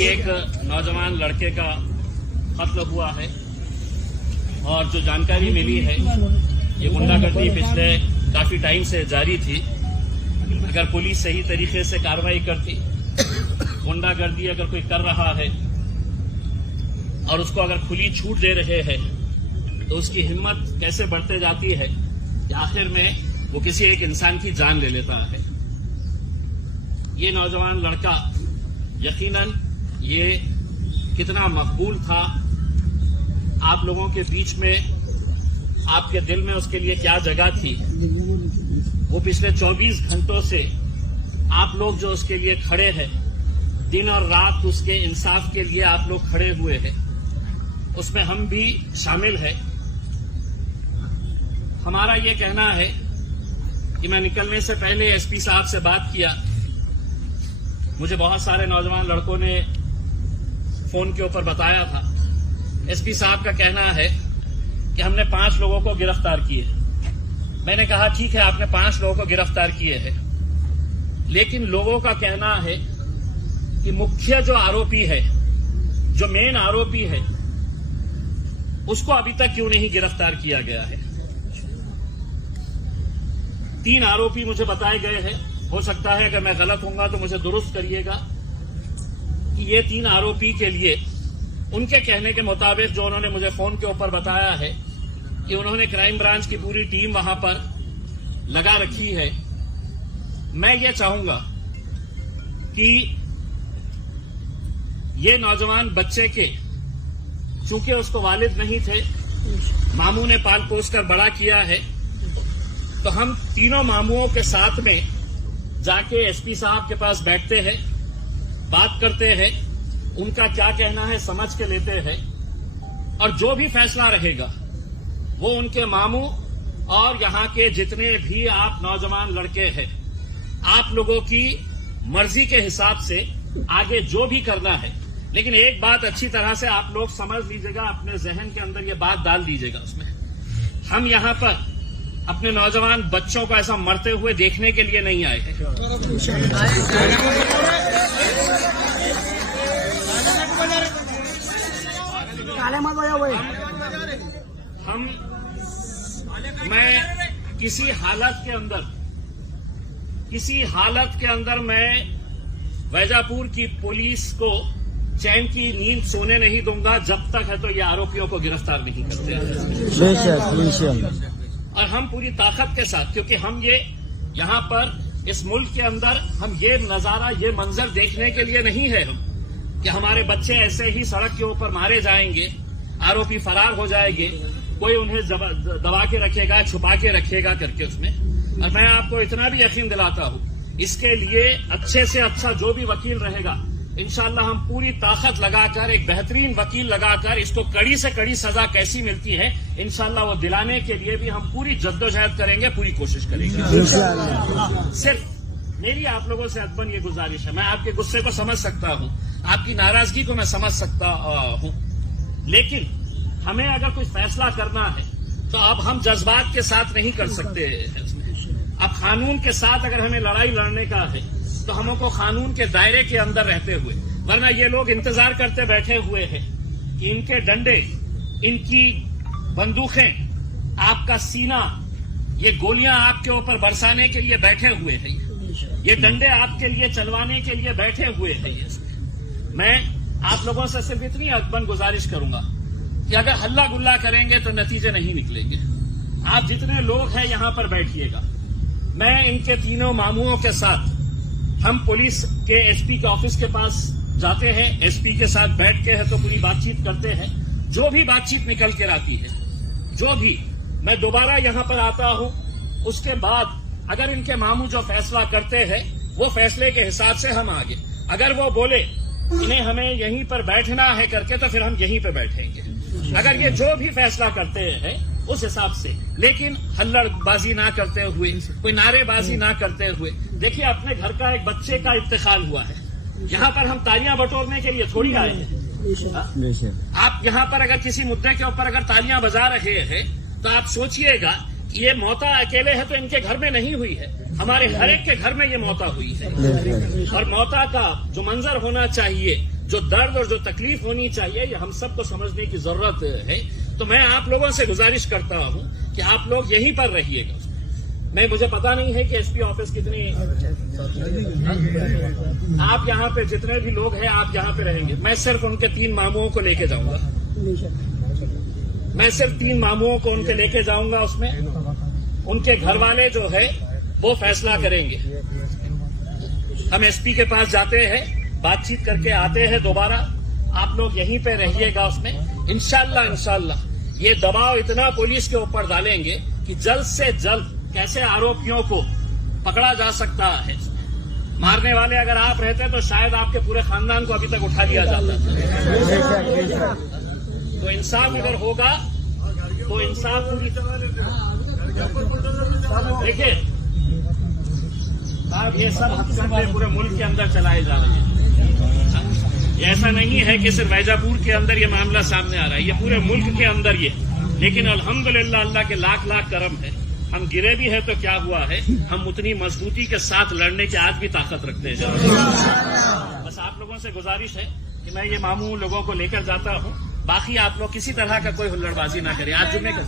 अभी एक नौजवान लड़के का कत्ल हुआ है और जो जानकारी मिली है ये गुंडागर्दी पिछले काफी टाइम से जारी थी। अगर पुलिस सही तरीके से कार्रवाई करती, गुंडागर्दी अगर कोई कर रहा है और उसको अगर खुली छूट दे रहे हैं तो उसकी हिम्मत कैसे बढ़ते जाती है कि आखिर में वो किसी एक इंसान की जान ले लेता है। ये नौजवान लड़का यकीनन ये कितना मकबूल था, आप लोगों के बीच में, आपके दिल में उसके लिए क्या जगह थी, वो पिछले 24 घंटों से आप लोग जो उसके लिए खड़े हैं, दिन और रात उसके इंसाफ के लिए आप लोग खड़े हुए हैं, उसमें हम भी शामिल हैं। हमारा ये कहना है कि मैं निकलने से पहले एसपी साहब से बात किया, मुझे बहुत सारे नौजवान लड़कों ने फोन के ऊपर बताया था। एसपी साहब का कहना है कि हमने 5 लोगों को गिरफ्तार किए। मैंने कहा ठीक है, आपने 5 लोगों को गिरफ्तार किए हैं, लेकिन लोगों का कहना है कि मुख्य जो आरोपी है, जो मेन आरोपी है, उसको अभी तक क्यों नहीं गिरफ्तार किया गया है। 3 आरोपी मुझे बताए गए हैं, हो सकता है अगर मैं गलत होऊंगा तो मुझे दुरुस्त करिएगा, कि ये 3 आरोपी के लिए उनके कहने के मुताबिक जो उन्होंने मुझे फोन के ऊपर बताया है कि उन्होंने क्राइम ब्रांच की पूरी टीम वहां पर लगा रखी है। मैं ये चाहूंगा कि ये नौजवान बच्चे के, चूंकि उसको वालिद नहीं थे, मामू ने पाल पोस कर बड़ा किया है, तो हम तीनों मामुओं के साथ में जाके एसपी साहब के पास बैठते हैं, बात करते हैं, उनका क्या कहना है समझ के लेते हैं, और जो भी फैसला रहेगा वो उनके मामू और यहां के जितने भी आप नौजवान लड़के हैं, आप लोगों की मर्जी के हिसाब से आगे जो भी करना है। लेकिन एक बात अच्छी तरह से आप लोग समझ लीजिएगा, अपने जहन के अंदर ये बात डाल दीजिएगा उसमें, हम यहां पर अपने नौजवान बच्चों को ऐसा मरते हुए देखने के लिए नहीं आए हैं। मैं किसी हालत के अंदर मैं वैजापुर की पुलिस को चैन की नींद सोने नहीं दूंगा जब तक है तो ये आरोपियों को गिरफ्तार नहीं करते हैं। और हम पूरी ताकत के साथ, क्योंकि हम ये यहाँ पर इस मुल्क के अंदर हम ये नजारा, ये मंजर देखने के लिए नहीं है हम कि हमारे बच्चे ऐसे ही सड़क के ऊपर मारे जाएंगे, आरोपी फरार हो जाएंगे, कोई उन्हें दबा के रखेगा, छुपा के रखेगा करके उसमें। और मैं आपको इतना भी यकीन दिलाता हूँ, इसके लिए अच्छे से अच्छा जो भी वकील रहेगा, इंशाअल्लाह हम पूरी ताकत लगाकर, एक बेहतरीन वकील लगाकर, इसको कड़ी से कड़ी सजा कैसी मिलती है इंशाअल्लाह वो दिलाने के लिए भी हम पूरी जद्दोजहद करेंगे, पूरी कोशिश करेंगे। सिर्फ मेरी आप लोगों से अदबन ये गुजारिश है, मैं आपके गुस्से को समझ सकता हूँ, आपकी नाराजगी को मैं समझ सकता हूँ, लेकिन हमें अगर कोई फैसला करना है तो अब हम जज्बात के साथ नहीं कर सकते। अब कानून के साथ अगर हमें लड़ाई लड़ने का है तो हमको कानून के दायरे के अंदर रहते हुए, वरना ये लोग इंतजार करते बैठे हुए हैं कि इनके डंडे, इनकी बंदूकें, आपका सीना, ये गोलियां आपके ऊपर बरसाने के लिए बैठे हुए हैं, ये डंडे आपके लिए चलवाने के लिए बैठे हुए हैं। मैं आप लोगों से सिर्फ इतनी अदबन गुजारिश करूंगा कि अगर हल्ला गुल्ला करेंगे तो नतीजे नहीं निकलेंगे। आप जितने लोग हैं यहां पर बैठिएगा, मैं इनके तीनों मामुओं के साथ हम पुलिस के एसपी के ऑफिस के पास जाते हैं, एसपी के साथ बैठ के है तो पूरी बातचीत करते हैं, जो भी बातचीत निकल कर आती है, जो भी, मैं दोबारा यहां पर आता हूं, उसके बाद अगर इनके मामू जो फैसला करते हैं वो फैसले के हिसाब से हम आगे, अगर वो बोले इन्हें हमें यहीं पर बैठना है करके तो फिर हम यहीं पर बैठेंगे, अगर ये जो भी फैसला करते हैं उस हिसाब से, लेकिन हल्लड़बाजी ना करते हुए, कोई नारेबाजी ना करते हुए। देखिए, अपने घर का एक बच्चे का इंतकाल हुआ है, यहाँ पर हम तालियां बटोरने के लिए थोड़ी आए हैं। आप यहाँ पर अगर किसी मुद्दे के ऊपर अगर तालियां बजा रहे हैं तो आप सोचिएगा कि ये मौता अकेले है तो इनके घर में नहीं हुई है, हमारे हर एक के घर में ये मौता हुई है। और मौता का जो मंजर होना चाहिए जो दर्द और जो तकलीफ होनी चाहिए ये हम सबको समझने की जरूरत है। तो मैं आप लोगों से गुजारिश करता हूं कि आप लोग यहीं पर रहिएगा। मुझे पता नहीं है कि एसपी ऑफिस कितनी, आप यहाँ पे जितने भी लोग हैं आप यहाँ पे रहेंगे। मैं सिर्फ उनके 3 मामूओं को लेके जाऊंगा, मैं सिर्फ 3 मामूओं को उनके लेके जाऊंगा। उसमें उनके घर वाले जो है वो फैसला करेंगे। हम एसपी के पास जाते हैं, बातचीत करके आते हैं दोबारा। आप लोग यहीं पे रहिएगा। उसमें इंशाल्लाह ये दबाव इतना पुलिस के ऊपर डालेंगे कि जल्द से जल्द कैसे आरोपियों को पकड़ा जा सकता है। मारने वाले अगर आप रहते तो शायद आपके पूरे खानदान को अभी तक उठा लिया जाता। तो इंसाफ अगर होगा तो इंसाफ पूरी। देखिए साहब, ये सब हथकंडे पूरे मुल्क के अंदर चलाए जा रहे हैं। ऐसा नहीं है कि सिर्फ वैजापुर के अंदर ये मामला सामने आ रहा है, ये पूरे मुल्क के अंदर ये। लेकिन अल्हम्दुलिल्लाह अल्लाह के लाख लाख करम है, हम गिरे भी है तो क्या हुआ है, हम उतनी मजबूती के साथ लड़ने की आज भी ताकत रखते हैं। बस आप लोगों से गुजारिश है कि मैं ये मामू लोगों को लेकर जाता हूँ। बाकी आप लोग किसी तरह का कोई हुल्लड़बाजी ना करें। आज जुम्मे का